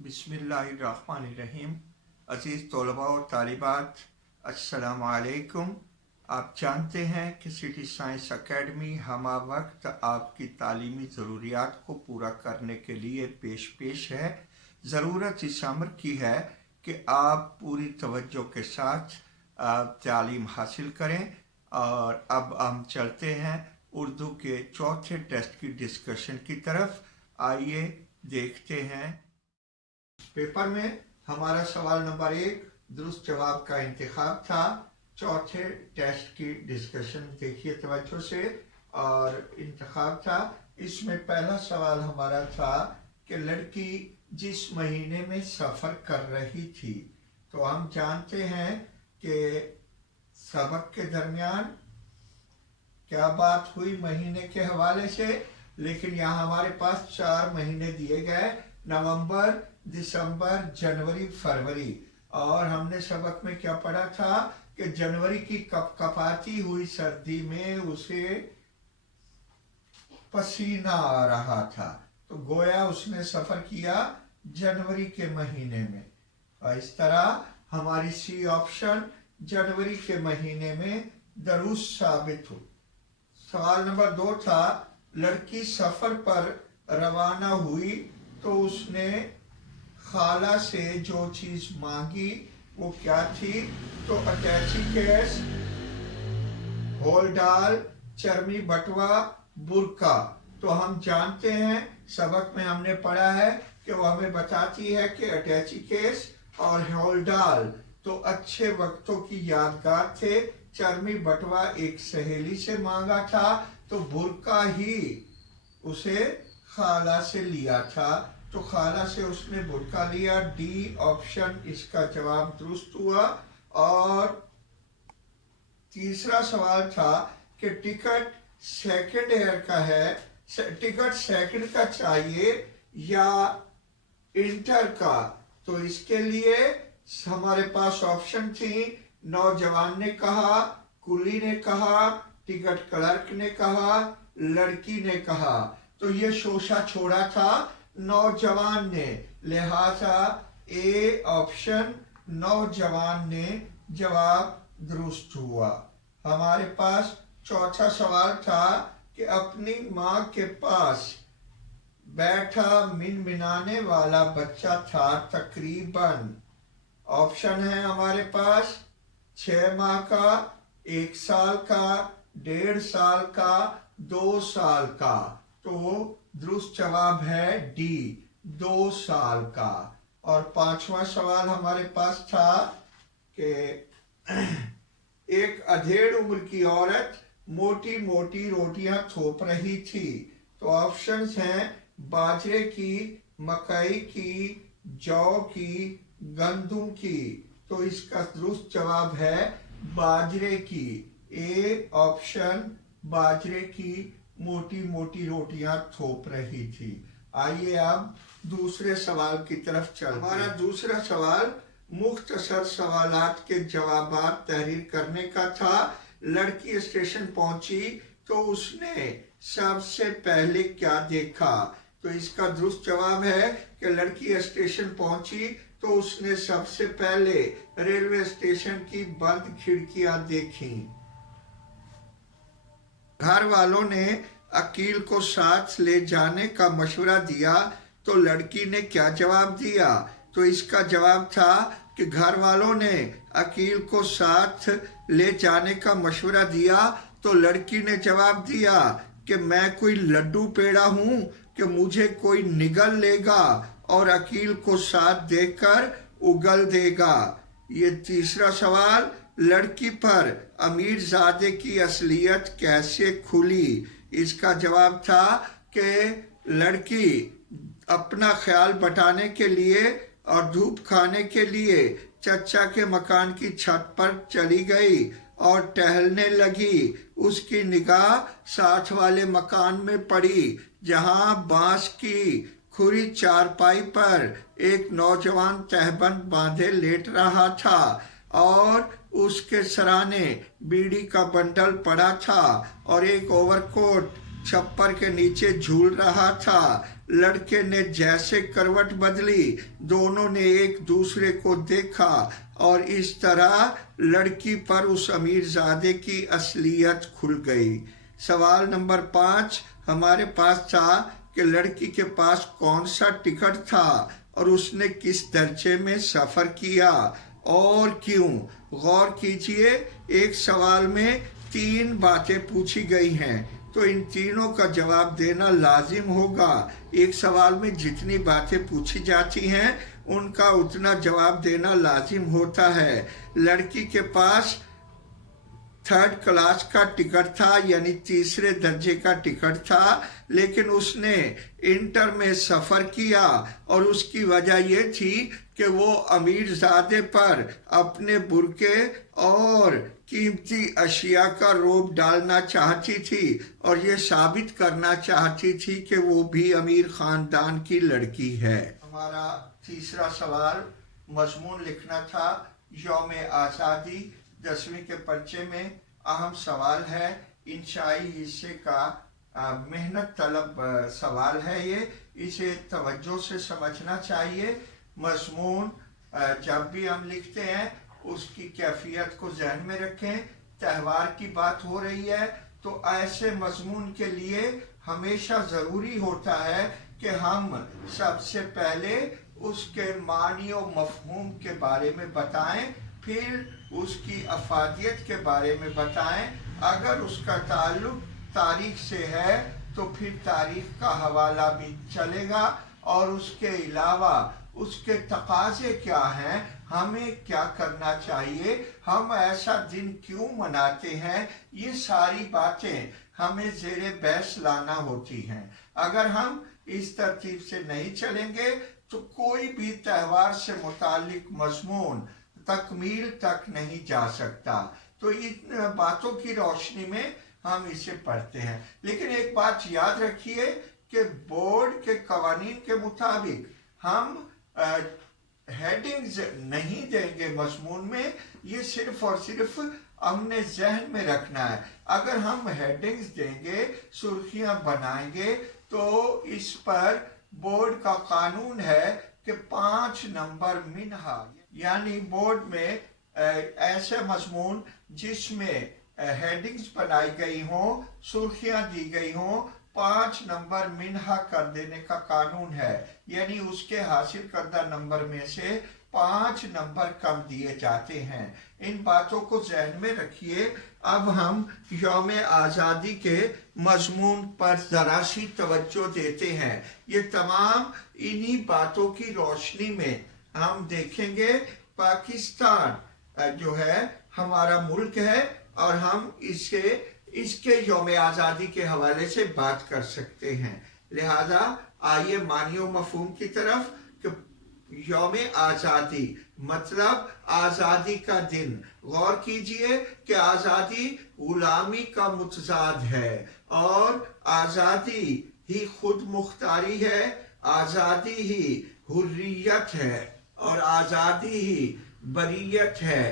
बिस्मिल्लाहिर्रहमानिर्रहीम। अज़ीज़ तलबा और तालिबात, अस्सलामु अलैकुम। आप जानते हैं कि सिटी साइंस एकेडमी हमा वक्त आपकी तालीमी ज़रूरियात को पूरा करने के लिए पेश है। ज़रूरत इस अमर की है कि आप पूरी तवज्जो के साथ तालीम हासिल करें। और अब हम चलते हैं उर्दू के चौथे टेस्ट की डिस्कशन की तरफ। आइए देखते हैं। पेपर में हमारा सवाल नंबर 1 दुरुस्त जवाब का इंतखाब था। चौथे टेस्ट की डिस्कशन देखिए तवज्जो से। और इंतखाब था, इसमें पहला सवाल हमारा था कि लड़की जिस महीने में सफ़र कर रही थी। तो हम जानते हैं कि सबक के दरमियान क्या बात हुई महीने के हवाले से, लेकिन यहाँ हमारे पास 4 महीने दिए गए, नवंबर, दिसंबर, जनवरी, फरवरी। और हमने सबक में क्या पढ़ा था कि जनवरी की कपकपाती हुई सर्दी में उसे पसीना आ रहा था, तो गोया उसने सफ़र किया जनवरी के महीने में। और इस तरह हमारी सी ऑप्शन जनवरी के महीने में दुरुस्त साबित हुई। सवाल नंबर 2 था, लड़की सफ़र पर रवाना हुई तो उसने खाला से जो चीज़ मांगी वो क्या थी। तो अटैची केस, होलडाल, चर्मी बटवा, बुरका। तो हम जानते हैं सबक में हमने पढ़ा है कि वो हमें बताती है कि अटैची केस और होलडाल तो अच्छे वक्तों की यादगार थे। चर्मी बटवा एक सहेली से मांगा था, तो बुरका ही उसे खाला से लिया था, तो खाला से उसने बुरका लिया। डी ऑप्शन इसका जवाब दुरुस्त हुआ। और तीसरा सवाल था कि टिकट सेकंड ईयर का है, टिकट सेकंड का चाहिए या इंटर का। तो इसके लिए हमारे पास ऑप्शन थी, नौजवान ने कहा, कुली ने कहा, टिकट क्लर्क ने कहा, लड़की ने कहा। तो ये शोशा छोड़ा था नौजवान ने, लिहाजा ए ऑप्शन नौजवान ने जवाब दुरुस्त हुआ। हमारे पास चौथा सवाल था कि अपनी माँ के पास बैठा मिनमिनाने वाला बच्चा था तकरीबन। ऑप्शन है हमारे पास 6 माह का, 1 साल का, 1.5 साल का, 2 साल का। तो दुरुस्त जवाब है डी, 2 साल का। और 5वां सवाल हमारे पास था कि एक अधेड़ उम्र की औरत मोटी मोटी रोटियां थोप रही थी। तो ऑप्शंस हैं बाजरे की, मकई की, जौ की, गंदुम की। तो इसका दुरुस्त जवाब है बाजरे की। ए ऑप्शन बाजरे की मोटी मोटी रोटियां थोप रही थी। आइए अब दूसरे सवाल की तरफ चलते हैं। हमारा दूसरा सवाल मुख्तसर सवालात के जवाबात तहरीर करने का था। लड़की स्टेशन पहुंची तो उसने सबसे पहले क्या देखा। तो इसका दुरुस्त जवाब है कि लड़की स्टेशन पहुंची तो उसने सबसे पहले रेलवे स्टेशन की बंद खिड़कियां देखी। घर वालों ने अकील को साथ ले जाने का मशवरा दिया तो लड़की ने क्या जवाब दिया। तो इसका जवाब था कि घर वालों ने अकील को साथ ले जाने का मशवरा दिया तो लड़की ने जवाब दिया कि मैं कोई लड्डू पेड़ा हूँ कि मुझे कोई निगल लेगा और अकील को साथ देकर उगल देगा। ये तीसरा सवाल, लड़की पर अमीरजादे की असलियत कैसे खुली। इसका जवाब था कि लड़की अपना ख्याल बटाने के लिए और धूप खाने के लिए चचा के मकान की छत पर चली गई और टहलने लगी। उसकी निगाह साथ वाले मकान में पड़ी जहां बांस की खुरी चारपाई पर एक नौजवान तहबंद बांधे लेट रहा था और उसके सराने बीड़ी का बंडल पड़ा था और एक ओवरकोट छप्पर के नीचे झूल रहा था। लड़के ने जैसे करवट बदली, दोनों ने एक दूसरे को देखा और इस तरह लड़की पर उस अमीरजादे की असलियत खुल गई। सवाल नंबर 5 हमारे पास था कि लड़की के पास कौन सा टिकट था और उसने किस दर्जे में सफ़र किया और क्यों। गौर कीजिए, एक सवाल में 3 बातें पूछी गई हैं, तो इन तीनों का जवाब देना लाजिम होगा। एक सवाल में जितनी बातें पूछी जाती हैं उनका उतना जवाब देना लाजिम होता है। लड़की के पास 3rd क्लास का टिकट था, यानी तीसरे दर्जे का टिकट था, लेकिन उसने इंटर में सफ़र किया और उसकी वजह ये थी कि वो अमीरजादे पर अपने बुरके और कीमती अशिया का रोब डालना चाहती थी और ये साबित करना चाहती थी कि वो भी अमीर ख़ानदान की लड़की है। हमारा तीसरा सवाल मज़मून लिखना था यौम आज़ादी। 10वीं के पर्चे में अहम सवाल है, इंशाई हिस्से का मेहनत तलब सवाल है ये, इसे तवज्जो से समझना चाहिए। मज़मून जब भी हम लिखते हैं उसकी कैफियत को जहन में रखें। त्यौहार की बात हो रही है तो ऐसे मज़मून के लिए हमेशा ज़रूरी होता है कि हम सबसे पहले उसके मानी और मफ़हूम के बारे में बताएं, फिर उसकी अफादियत के बारे में बताएं। अगर उसका ताल्लुक तारीख से है तो फिर तारीख का हवाला भी चलेगा और उसके अलावा उसके तकाजे क्या हैं, हमें क्या करना चाहिए, हम ऐसा दिन क्यों मनाते हैं, ये सारी बातें हमें ज़ेरे बहस लाना होती हैं। अगर हम इस तरतीब से नहीं चलेंगे तो कोई भी त्यौहार से मुतालिक मज़मून तकमील तक नहीं जा सकता। तो इन बातों की रोशनी में हम इसे पढ़ते हैं। लेकिन एक बात याद रखिए कि बोर्ड के कवानीन के मुताबिक हम हेडिंग्स नहीं देंगे मज़मून में, ये सिर्फ और सिर्फ हमने जहन में रखना है। अगर हम हेडिंग्स देंगे, सुर्खियां बनाएंगे, तो इस पर बोर्ड का कानून है कि 5 नंबर मिनहा, यानी बोर्ड में ऐसे मज़मून जिसमें हेडिंग्स बनाई गई हों, सुर्खियां दी गई हों, 5 नंबर मिनहा कर देने का कानून है, यानी उसके हासिल करदा नंबर में से 5 नंबर कम दिए जाते हैं। इन बातों को जहन में रखिए। अब हम यौम आज़ादी के मज़मून पर ज़रा सी तवज्जो देते हैं। ये तमाम इन्हीं बातों की रोशनी में हम देखेंगे। पाकिस्तान जो है हमारा मुल्क है और हम इसके यौम आज़ादी के हवाले से बात कर सकते हैं। लिहाजा आइए मानियो मफहूम की तरफ कि यौम आज़ादी मतलब आज़ादी का दिन। गौर कीजिए कि आज़ादी गुलामी का मुतजाद है और आज़ादी ही खुद मुख्तारी है, आज़ादी ही हुर्रियत है और आज़ादी ही बरियत है।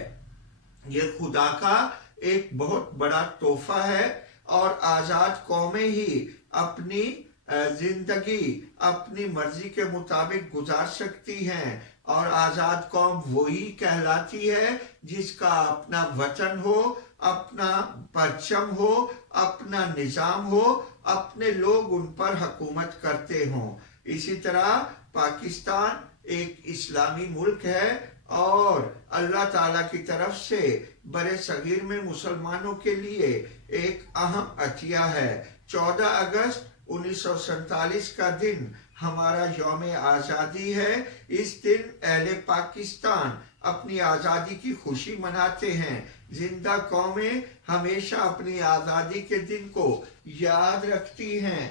ये खुदा का एक बहुत बड़ा तोहफा है और आज़ाद कौमें ही अपनी जिंदगी अपनी मर्जी के मुताबिक गुजार सकती हैं और आज़ाद कौम वही कहलाती है जिसका अपना वतन हो, अपना परचम हो, अपना निज़ाम हो, अपने लोग उन पर हुकूमत करते हों। इसी तरह पाकिस्तान एक इस्लामी मुल्क है और अल्लाह ताला की तरफ से बड़े सगीर में मुसलमानों के लिए एक अहम अतिया है। 14 अगस्त 1947 का दिन हमारा यौम आज़ादी है। इस दिन अहले पाकिस्तान अपनी आज़ादी की खुशी मनाते हैं। जिंदा कौमें हमेशा अपनी आज़ादी के दिन को याद रखती हैं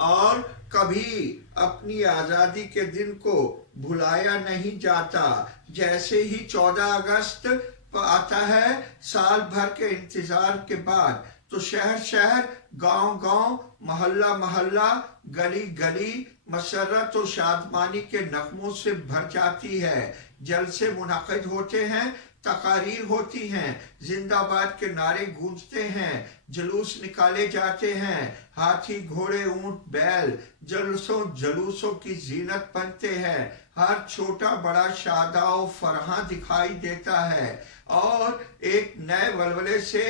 और कभी अपनी आज़ादी के दिन को भुलाया नहीं जाता। जैसे ही 14 अगस्त आता है, साल भर के इंतजार के बाद तो शहर शहर, गांव गांव, मोहल्ला मोहल्ला, गली गली मसरत और शादमानी के नगमों से भर जाती है। जलसे मुनाकिद होते हैं, तकारीर होती हैं, जिंदाबाद के नारे गूंजते हैं, जुलूस निकाले जाते हैं, हाथी घोड़े ऊंट बैल जुलूसों की जीनत बनते हैं, हर छोटा बड़ा शादाव फरहां दिखाई देता है और एक नए वलवले से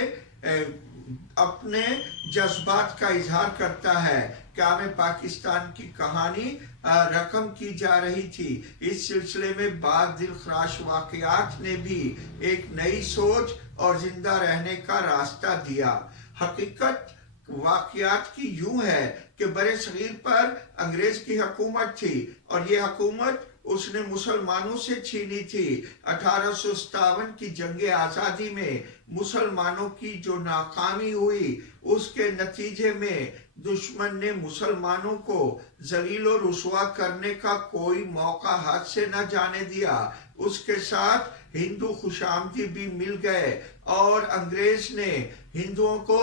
अपने जज्बात का इजहार करता है। क्या में पाकिस्तान की कहानी रकम की जा रही थी। इस सिलसिले में बाद दिलखराश वाकयात ने भी एक नई सोच और जिंदा रहने का रास्ता दिया। हकीकत वाकयात की यूं है कि बरे सगीर पर अंग्रेज की हुकूमत थी और ये हुकूमत उसने मुसलमानों से छीनी थी। 1857 की जंग आज़ादी में मुसलमानों की जो नाकामी हुई, उसके नतीजे में दुश्मन ने मुसलमानों को जलील और रुसवा करने का कोई मौका हाथ से न जाने दिया। उसके साथ हिंदू खुशामदी भी मिल गए और अंग्रेज ने हिंदुओं को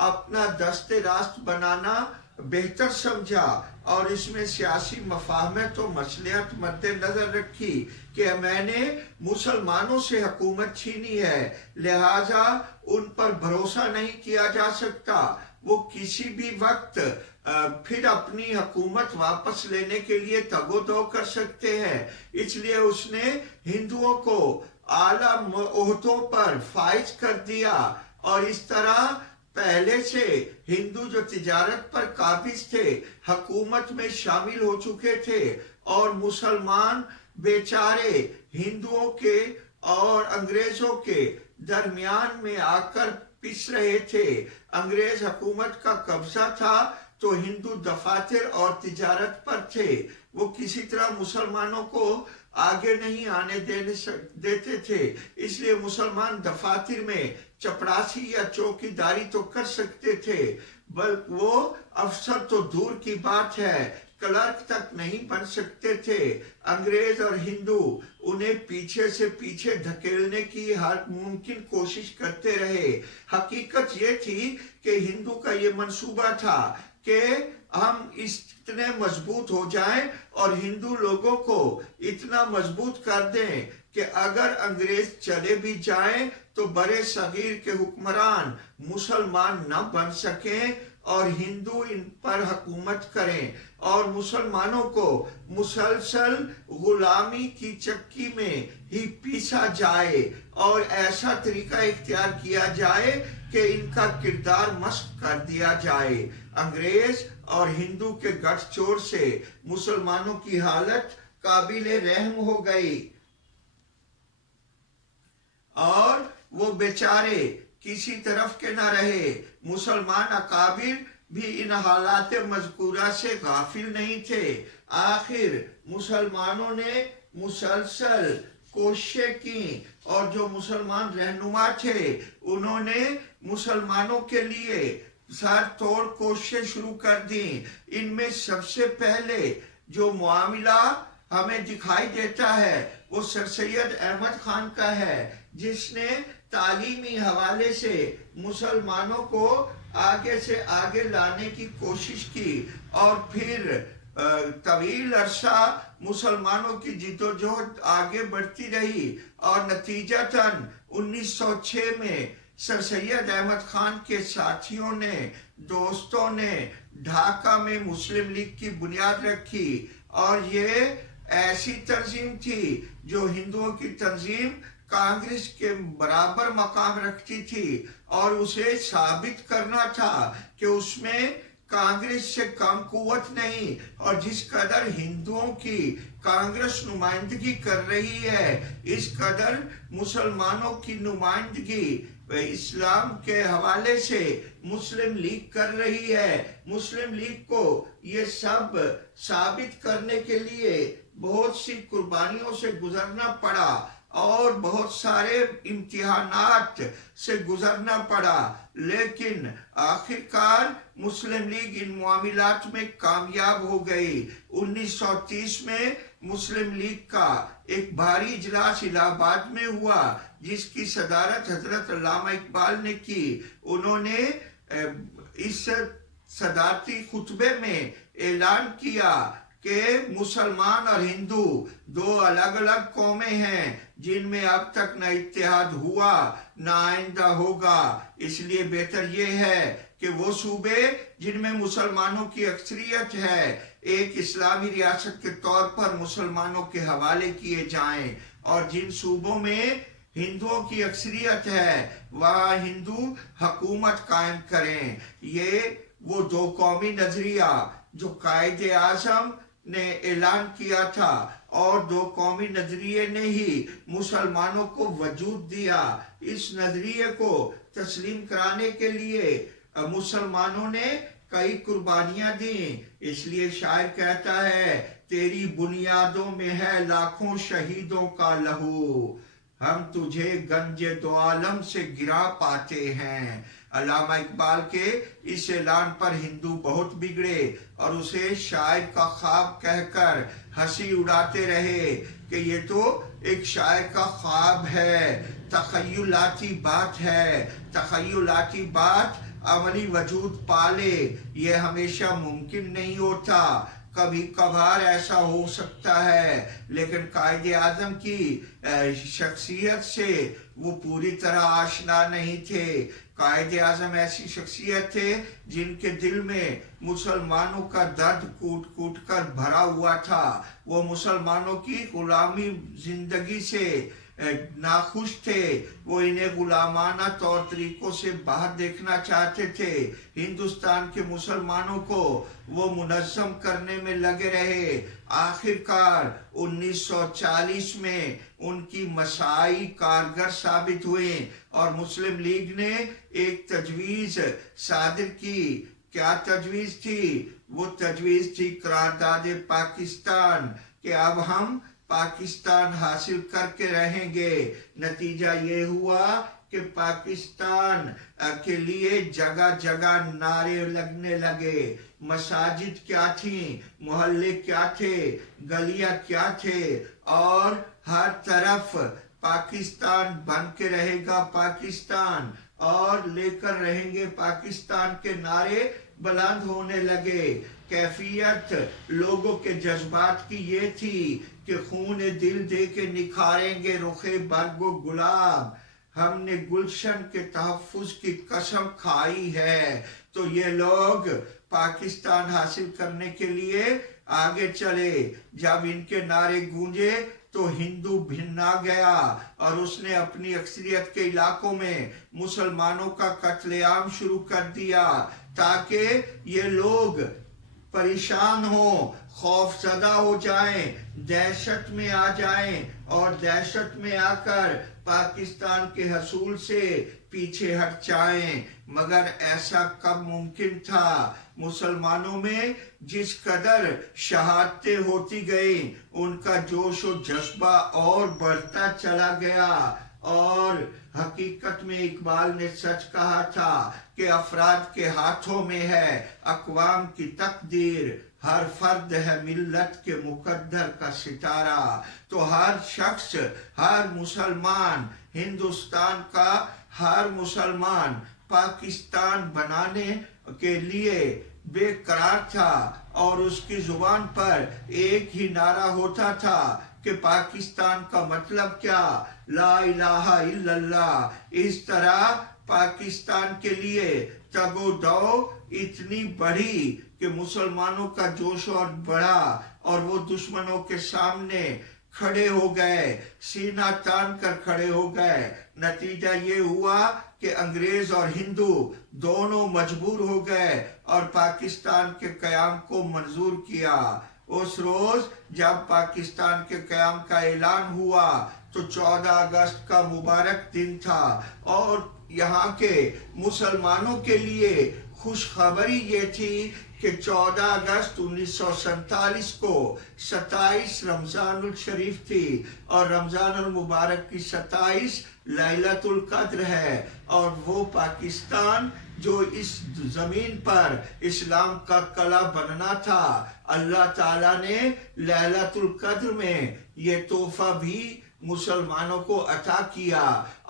अपना दस्ते रास्त बनाना बेहतर समझा और इसमें सियासी मफाहमत और मसलियत मद्देनजर रखी कि मैंने मुसलमानों से हुकूमत छीनी है, लिहाजा उन पर भरोसा नहीं किया जा सकता, वो किसी भी वक्त फिर अपनी हुकूमत वापस लेने के लिए तगोदो कर सकते हैं। इसलिए उसने हिंदुओं को आला ओहदों पर फाइज कर दिया और इस तरह पहले से हिंदू जो तिजारत पर काबिज थे हुकूमत में शामिल हो चुके थे और मुसलमान बेचारे हिंदुओं के और अंग्रेजों के दरमियान में आकर पिस रहे थे। अंग्रेज हुकूमत का कब्जा था तो हिंदू दफातर और तिजारत पर थे, वो किसी तरह मुसलमानों को आगे नहीं आने देते थे। इसलिए मुसलमान दफातर में चपरासी या चौकीदारी तो कर सकते थे, बल्कि वो अफसर तो दूर की बात है, क्लर्क तक नहीं बन सकते थे। अंग्रेज और हिंदू उन्हें पीछे से पीछे धकेलने की हर मुमकिन कोशिश करते रहे। हकीकत ये थी कि हिंदू का ये मंसूबा था कि हम इतने मजबूत हो जाएं और हिंदू लोगों को इतना मजबूत कर दें कि अगर अंग्रेज चले भी जाएं तो बड़े सगीर के हुक्मरान मुसलमान न बन सकें और हिंदू इन पर हुकूमत करें और मुसलमानों को मुसलसल गुलामी की चक्की में ही पीसा जाए और ऐसा तरीका इख्तियार किया जाए कि इनका किरदार मस्क कर दिया जाए। अंग्रेज और हिंदू के गठजोड़ से मुसलमानों की हालत काबिले रहम हो गई और वो बेचारे किसी तरफ के न रहे। मुसलमान अकाबिर भी इन हालात मज़कूरा से गाफिल नहीं थे। आखिर मुसलमानों ने मुसलसल कोशिशें की और जो मुसलमान रहनुमा थे उन्होंने मुसलमानों के लिए सर तोड़ कोशिशें शुरू कर दी। इनमें सबसे पहले जो मामला हमें दिखाई देता है वो सर सैयद अहमद खान का है, जिसने तालीमी हवाले से मुसलमानों को आगे से आगे लाने की कोशिश की और फिर तवील अरसा मुसलमानों की जिद्दोजहद आगे बढ़ती रही और नतीजतन 1906 में सर सैयद अहमद खान के साथियों ने, दोस्तों ने ढाका में मुस्लिम लीग की बुनियाद रखी और ये ऐसी तंजीम थी जो हिंदुओं की तंजीम कांग्रेस के बराबर मकाम रखती थी और उसे साबित करना था कि उसमें कांग्रेस से कम कुव्वत नहीं और जिस कदर हिंदुओं की कांग्रेस नुमाइंदगी कर रही है इस कदर मुसलमानों की नुमाइंदगी इस्लाम के हवाले से मुस्लिम लीग कर रही है। मुस्लिम लीग को ये सब साबित करने के लिए बहुत सी कुर्बानियों से गुजरना पड़ा और बहुत सारे इम्तिहानात से गुजरना पड़ा, लेकिन आखिरकार मुस्लिम लीग इन मामलात में कामयाब हो गई। 1930 में मुस्लिम लीग का एक भारी इजलास इलाहाबाद में हुआ जिसकी सदारत हजरत अल्लामा इकबाल ने की। उन्होंने इस सदारती खुतबे में ऐलान किया کہ مسلمان اور ہندو دو الگ الگ قومیں ہیں جن میں اب تک نہ اتحاد ہوا نہ آئندہ ہوگا، اس لیے بہتر یہ ہے کہ وہ صوبے جن میں مسلمانوں کی اکثریت ہے ایک اسلامی ریاست کے طور پر مسلمانوں کے حوالے کیے جائیں، اور جن صوبوں میں ہندوؤں کی اکثریت ہے وہاں ہندو حکومت قائم کریں۔ یہ وہ دو قومی نظریہ جو قائد اعظم نے اعلان کیا تھا، اور دو قومی نظریے نے ہی مسلمانوں کو وجود دیا۔ اس نظریے کو تسلیم کرانے کے لیے مسلمانوں نے کئی قربانیاں دیں، اس لیے شاعر کہتا ہے تیری بنیادوں میں ہے لاکھوں شہیدوں کا لہو، ہم تجھے گنج دو عالم سے گرا پاتے ہیں۔ علامہ اقبال کے اس اعلان پر ہندو بہت بگڑے اور اسے شاعر کا خواب کہہ کر ہنسی اڑاتے رہے کہ یہ تو ایک شاعر کا خواب ہے، تخیلاتی بات ہے، تخیلاتی بات عملی وجود پالے یہ ہمیشہ ممکن نہیں ہوتا، کبھی کبھار ایسا ہو سکتا ہے، لیکن قائد اعظم کی شخصیت سے وہ پوری طرح آشنا نہیں تھے۔ قائد اعظم ایسی شخصیت تھے جن کے دل میں مسلمانوں کا درد کوٹ کوٹ کر بھرا ہوا تھا، وہ مسلمانوں کی غلامی زندگی سے ناخوش تھے، وہ انہیں غلامانہ طور طریقوں سے باہر دیکھنا چاہتے تھے۔ ہندوستان کے مسلمانوں کو وہ منظم کرنے میں لگے رہے، آخر کار 1940 میں ان کی مساعی کارگر ثابت ہوئے اور مسلم لیگ نے ایک تجویز صادر کی۔ کیا تجویز تھی؟ وہ تجویز تھی قرارداد پاکستان کہ اب ہم پاکستان حاصل کر کے رہیں گے۔ نتیجہ یہ ہوا کہ پاکستان کے لیے جگہ جگہ نعرے لگنے لگے، مساجد کیا تھیں، محلے کیا تھے، گلیاں کیا تھے، اور ہر طرف پاکستان بن کے رہے گا پاکستان، اور لے کر رہیں گے پاکستان کے نعرے بلند ہونے لگے۔ کیفیت لوگوں کے جذبات کی یہ تھی کہ خون دل دے کے نکھاریں گے رخ برگ و گلاب، ہم نے گلشن کے تحفظ کی قسم کھائی ہے۔ تو یہ لوگ پاکستان حاصل کرنے کے لیے آگے چلے۔ جب ان کے نعرے گونجے تو ہندو بھنا گیا اور اس نے اپنی اکثریت کے علاقوں میں مسلمانوں کا قتل عام شروع کر دیا تاکہ یہ لوگ پریشان ہوں، خوف زدہ ہو جائیں، دہشت میں آ جائیں، اور دہشت میں آ کر پاکستان کے حصول سے پیچھے ہٹ جائیں۔ مگر ایسا کب ممکن تھا؟ مسلمانوں میں جس قدر شہادتیں ہوتی گئیں ان کا جوش و جذبہ اور بڑھتا چلا گیا، اور حقیقت میں اقبال نے سچ کہا تھا کہ افراد کے ہاتھوں میں ہے اقوام کی تقدیر، ہر فرد ہے ملت کے مقدر کا ستارہ۔ تو ہر شخص، ہر مسلمان، ہندوستان کا ہر مسلمان پاکستان بنانے کے لیے بے قرار تھا، اور اس کی زبان پر ایک ہی نعرہ ہوتا تھا کہ پاکستان کا مطلب کیا؟ لا الہ الا اللہ۔ اس طرح پاکستان کے لیے تگ و دو اتنی بڑھی کہ مسلمانوں کا جوش اور بڑھا اور وہ دشمنوں کے سامنے کھڑے ہو گئے، سینہ تان کر کھڑے ہو گئے۔ نتیجہ یہ ہوا کہ انگریز اور ہندو دونوں مجبور ہو گئے اور پاکستان کے قیام کو منظور کیا۔ اس روز جب پاکستان کے قیام کا اعلان ہوا تو 14 اگست کا مبارک دن تھا، اور یہاں کے مسلمانوں کے لیے خوشخبری یہ تھی کہ 14 اگست 1947 کو 27 رمضان الشریف تھی، اور رمضان المبارک کی 27 لیلۃ القدر ہے، اور وہ پاکستان جو اس زمین پر اسلام کا قلعہ بننا تھا، اللہ تعالیٰ نے لیلۃ القدر میں یہ تحفہ بھی مسلمانوں کو عطا کیا۔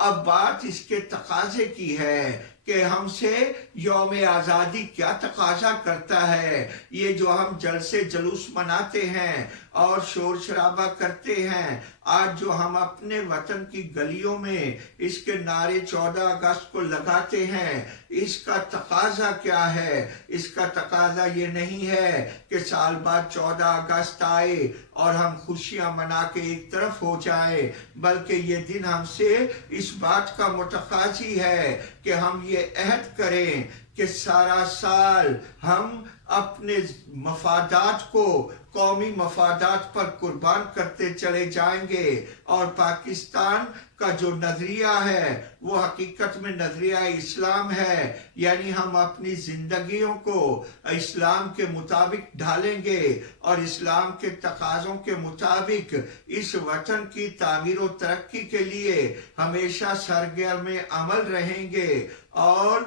اب بات اس کے تقاضے کی ہے کہ ہم سے یوم آزادی کیا تقاضا کرتا ہے۔ یہ جو ہم جلسے جلوس مناتے ہیں اور شور شرابہ کرتے ہیں، آج جو ہم اپنے وطن کی گلیوں میں اس کے نعرے 14 اگست کو لگاتے ہیں، اس کا تقاضا کیا ہے؟ اس کا تقاضا یہ نہیں ہے کہ سال بعد 14 اگست آئے اور ہم خوشیاں منا کے ایک طرف ہو جائیں، بلکہ یہ دن ہم سے اس بات کا متقاضی ہے کہ ہم یہ عہد کریں کہ سارا سال ہم اپنے مفادات کو قومی مفادات پر قربان کرتے چلے جائیں گے، اور پاکستان کا جو نظریہ ہے وہ حقیقت میں نظریہ اسلام ہے، یعنی ہم اپنی زندگیوں کو اسلام کے مطابق ڈھالیں گے اور اسلام کے تقاضوں کے مطابق اس وطن کی تعمیر و ترقی کے لیے ہمیشہ سرگرم عمل رہیں گے، اور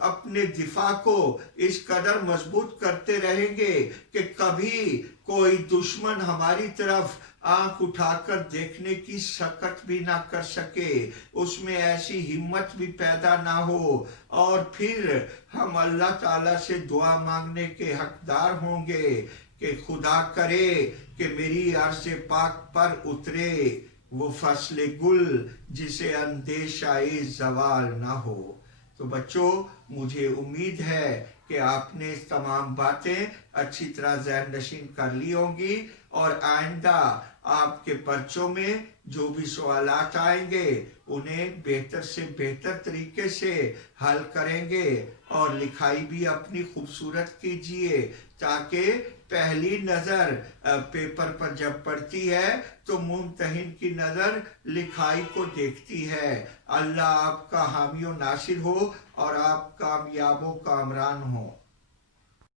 اپنے دفاع کو اس قدر مضبوط کرتے رہیں گے کہ کبھی کوئی دشمن ہماری طرف آنکھ اٹھا کر دیکھنے کی سکت بھی نہ کر سکے، اس میں ایسی ہمت بھی پیدا نہ ہو، اور پھر ہم اللہ تعالیٰ سے دعا مانگنے کے حقدار ہوں گے کہ خدا کرے کہ میری عرض پاک پر اترے وہ فصل گل جسے اندیشہ زوال نہ ہو۔ تو بچوں، مجھے امید ہے کہ آپ نے تمام باتیں اچھی طرح ذہن نشین کر لی ہوں گی، اور آئندہ آپ کے پرچوں میں جو بھی سوالات آئیں گے انہیں بہتر سے بہتر طریقے سے حل کریں گے، اور لکھائی بھی اپنی خوبصورت کیجئے تاکہ پہلی نظر پیپر پر جب پڑتی ہے تو ممتحن کی نظر لکھائی کو دیکھتی ہے۔ اللہ آپ کا حامی و ناصر ہو اور آپ کامیاب و کامران ہو۔